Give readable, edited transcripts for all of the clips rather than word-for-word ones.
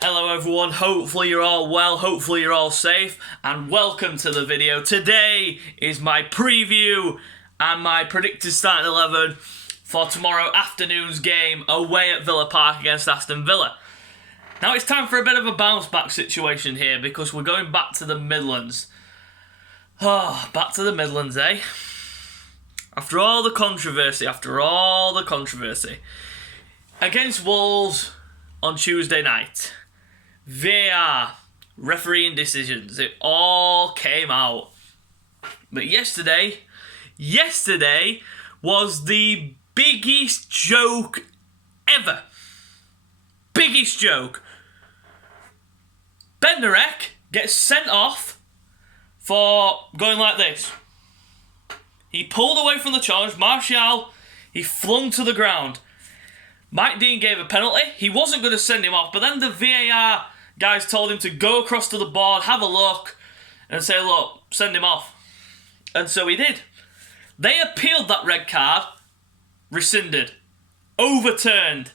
Hello everyone, hopefully you're all well, hopefully you're all safe, and welcome to the video. Today is my preview and my predicted starting 11 for tomorrow afternoon's game away at Villa Park against Aston Villa. Now it's time for a bit of a bounce back situation here because we're going back to the Midlands. Oh, back to the Midlands, eh? After all the controversy, against Wolves on Tuesday night, VAR, refereeing decisions, it all came out. But yesterday was the biggest joke ever. Biggest joke. Bednarek gets sent off for going like this. He pulled away from the challenge. Martial, he flung to the ground. Mike Dean gave a penalty. He wasn't going to send him off, but then the VAR guys told him to go across to the board, have a look, and say, look, send him off. And so he did. They appealed that red card, rescinded, overturned.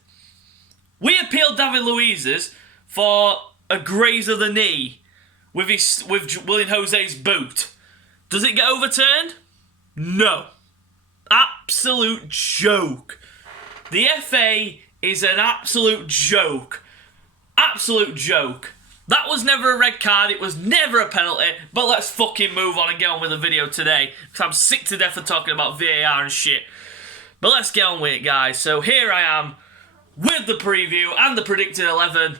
We appealed David Luiz's for a graze of the knee with Willian Jose's boot. Does it get overturned? No. Absolute joke. The FA is an absolute joke. Absolute joke. That was never a red card, it was never a penalty, but let's fucking move on and get on with the video today, because I'm sick to death of talking about VAR and shit. But let's get on with it, guys. So here I am, with the preview and the predicted 11.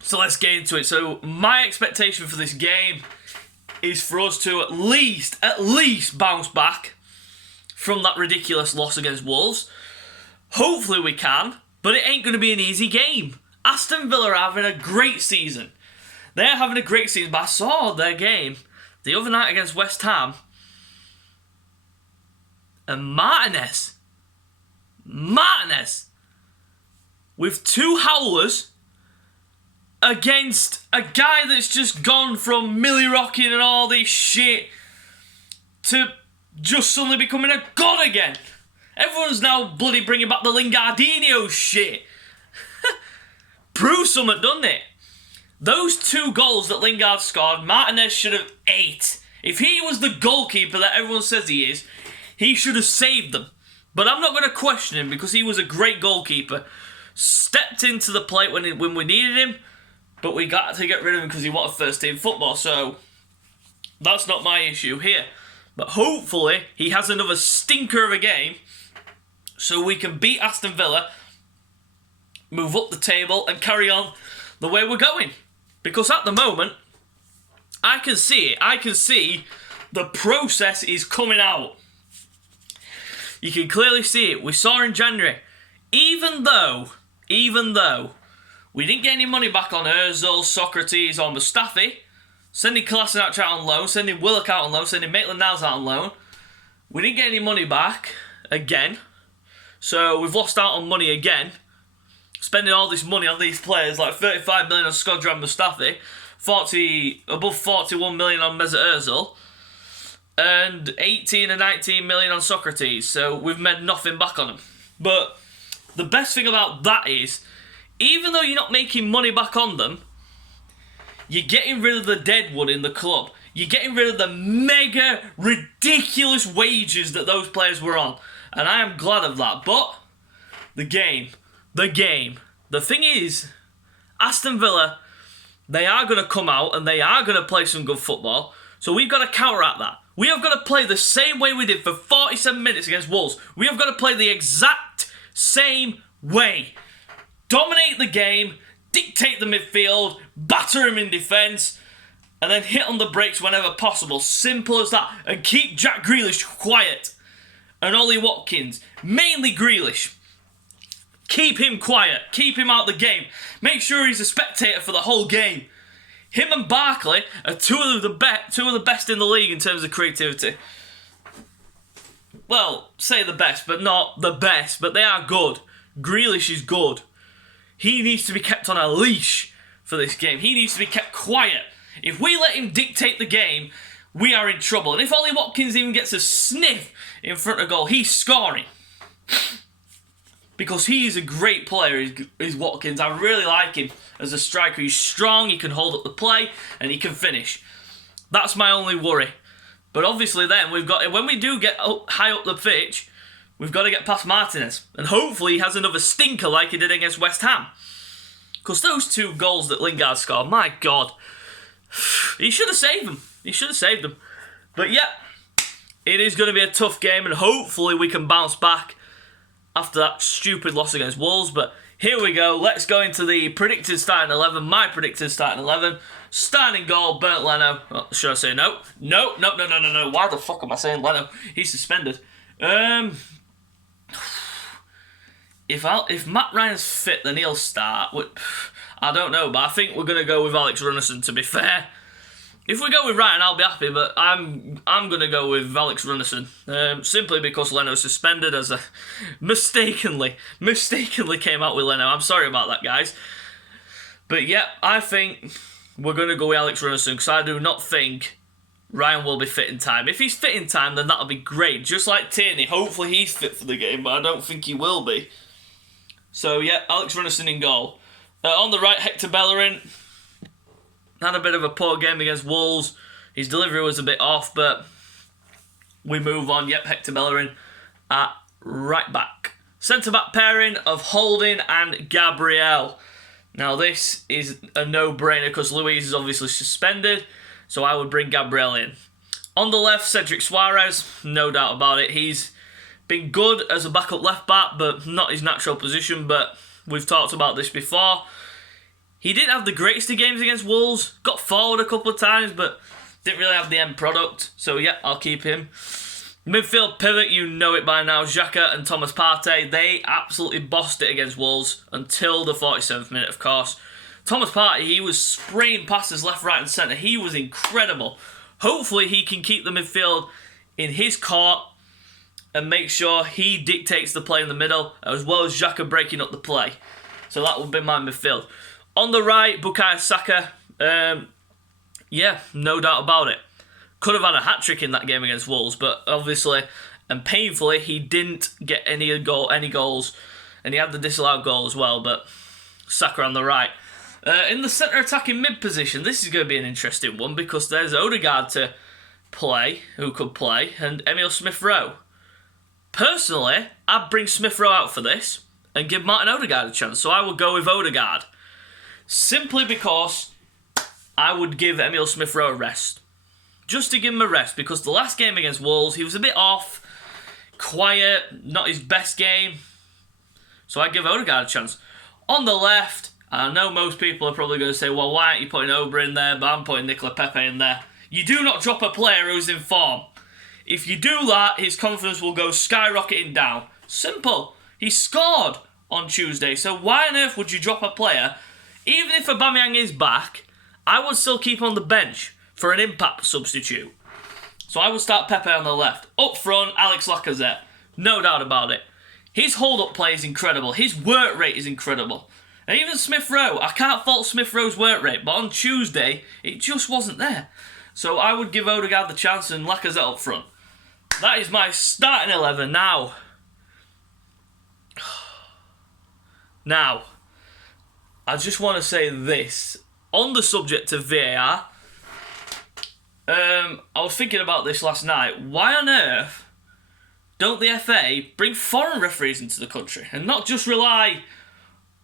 So let's get into it. So my expectation for this game is for us to at least bounce back from that ridiculous loss against Wolves. Hopefully we can, but it ain't going to be an easy game. Aston Villa are having a great season. They're having a great season, but I saw their game the other night against West Ham. And Martinez, with two howlers against a guy that's just gone from Millie rocking and all this shit to just suddenly becoming a god again. Everyone's now bloody bringing back the Lingardinho shit. Prove something, doesn't it? Those two goals that Lingard scored, Martinez should have ate. If he was the goalkeeper that everyone says he is, he should have saved them. But I'm not going to question him because he was a great goalkeeper. Stepped into the plate when we needed him, but we got to get rid of him because he wanted first team football. So that's not my issue here. But hopefully he has another stinker of a game so we can beat Aston Villa, move up the table and carry on the way we're going. Because at the moment, I can see it. I can see the process is coming out. You can clearly see it. We saw in January, even though we didn't get any money back on Ozil, Socrates or Mustafi, sending Kolasinac out on loan, sending Willock out on loan, sending Maitland-Niles out on loan, we didn't get any money back again. So we've lost out on money again. Spending all this money on these players, like 35 million on Skodra and Mustafi, above 41 million on Mesut Ozil, and 18 and 19 million on Socrates. So we've made nothing back on them. But the best thing about that is, even though you're not making money back on them, you're getting rid of the deadwood in the club. You're getting rid of the mega ridiculous wages that those players were on. And I am glad of that. But the game. The thing is, Aston Villa, they are going to come out and they are going to play some good football. So we've got to counteract that. We have got to play the same way we did for 47 minutes against Wolves. We have got to play the exact same way. Dominate the game, dictate the midfield, batter him in defence, and then hit on the brakes whenever possible. Simple as that. And keep Jack Grealish quiet. And Ollie Watkins, mainly Grealish. Keep him quiet. Keep him out of the game. Make sure he's a spectator for the whole game. Him and Barkley are two of the best in the league in terms of creativity. Well, say the best, but not the best. But they are good. Grealish is good. He needs to be kept on a leash for this game. He needs to be kept quiet. If we let him dictate the game, we are in trouble. And if Ollie Watkins even gets a sniff in front of goal, he's scoring. because he's a great player, is Watkins. I really like him as a striker. He's strong, he can hold up the play, and he can finish. That's my only worry. But obviously then, when we do get high up the pitch, we've got to get past Martinez. And hopefully he has another stinker like he did against West Ham. Because those 2 goals that Lingard scored, my God. He should have saved them. He should have saved them. But yeah, it is going to be a tough game, and hopefully we can bounce back after that stupid loss against Wolves. But here we go. Let's go into the predicted starting 11. My predicted starting 11. Starting goal, Bernd Leno. Oh, should I say no? No. Why the fuck am I saying Leno? He's suspended. If Matt Ryan's fit, then he'll start. I don't know, but I think we're going to go with Alex Runnison, to be fair. If we go with Ryan, I'll be happy, but I'm going to go with Alex Runnison. Simply because Leno's suspended, as a mistakenly came out with Leno. I'm sorry about that, guys. But yeah, I think we're going to go with Alex Runnison, because I do not think Ryan will be fit in time. If he's fit in time, then that'll be great. Just like Tierney, hopefully he's fit for the game, but I don't think he will be. So yeah, Alex Runnison in goal. On the right, Hector Bellerin. Had a bit of a poor game against Wolves. His delivery was a bit off, but we move on. Yep, Hector Bellerin at right back. Centre-back pairing of Holding and Gabriel. Now, this is a no-brainer because Luis is obviously suspended, so I would bring Gabriel in. On the left, Cedric Suarez. No doubt about it. He's been good as a backup left-back, but not his natural position, but we've talked about this before. He didn't have the greatest of games against Wolves. Got forward a couple of times, but didn't really have the end product. So, yeah, I'll keep him. Midfield pivot, you know it by now. Xhaka and Thomas Partey, they absolutely bossed it against Wolves until the 47th minute, of course. Thomas Partey, he was spraying passes left, right and centre. He was incredible. Hopefully he can keep the midfield in his court and make sure he dictates the play in the middle, as well as Xhaka breaking up the play. So that will be my midfield. On the right, Bukayo Saka. Yeah, no doubt about it. Could have had a hat-trick in that game against Wolves, but obviously and painfully he didn't get any goals, and he had the disallowed goal as well, but Saka on the right. In the centre attacking mid position, this is going to be an interesting one because there's Odegaard to play, who could play, and Emile Smith-Rowe. Personally, I'd bring Smith-Rowe out for this and give Martin Odegaard a chance, so I would go with Odegaard. Simply because I would give Emile Smith-Rowe a rest. Just to give him a rest, because the last game against Wolves, he was a bit off, quiet, not his best game. So I'd give Odegaard a chance. On the left, I know most people are probably going to say, well, why aren't you putting Ober in there, but I'm putting Nicola Pepe in there. You do not drop a player who's in form. If you do that, his confidence will go skyrocketing down. Simple. He scored on Tuesday, so why on earth would you drop a player? Even if Aubameyang is back, I would still keep him on the bench for an impact substitute. So I would start Pepe on the left. Up front, Alex Lacazette. No doubt about it. His hold-up play is incredible. His work rate is incredible. And even Smith-Rowe, I can't fault Smith-Rowe's work rate, but on Tuesday, it just wasn't there. So I would give Odegaard the chance and Lacazette up front. That is my starting 11 now. Now, I just want to say this. On the subject of VAR, I was thinking about this last night. Why on earth don't the FA bring foreign referees into the country and not just rely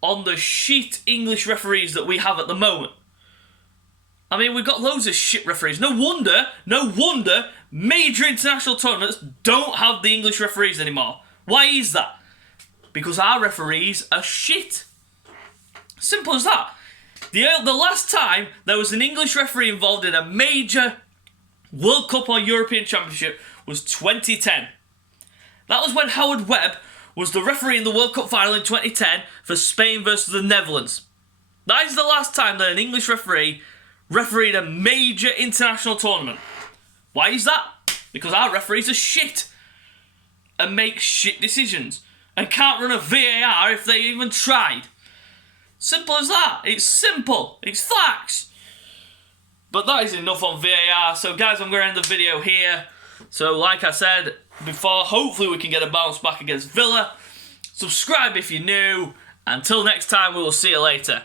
on the shit English referees that we have at the moment? I mean, we've got loads of shit referees. No wonder major international tournaments don't have the English referees anymore. Why is that? Because our referees are shit. Simple as that. The last time there was an English referee involved in a major World Cup or European Championship was 2010. That was when Howard Webb was the referee in the World Cup final in 2010 for Spain versus the Netherlands. That is the last time that an English referee refereed a major international tournament. Why is that? Because our referees are shit and make shit decisions and can't run a VAR if they even tried. Simple as that. It's simple. It's facts. But that is enough on VAR. So guys, I'm going to end the video here. So like I said before, hopefully we can get a bounce back against Villa. subscribe if you're new. Until next time, we will see you later.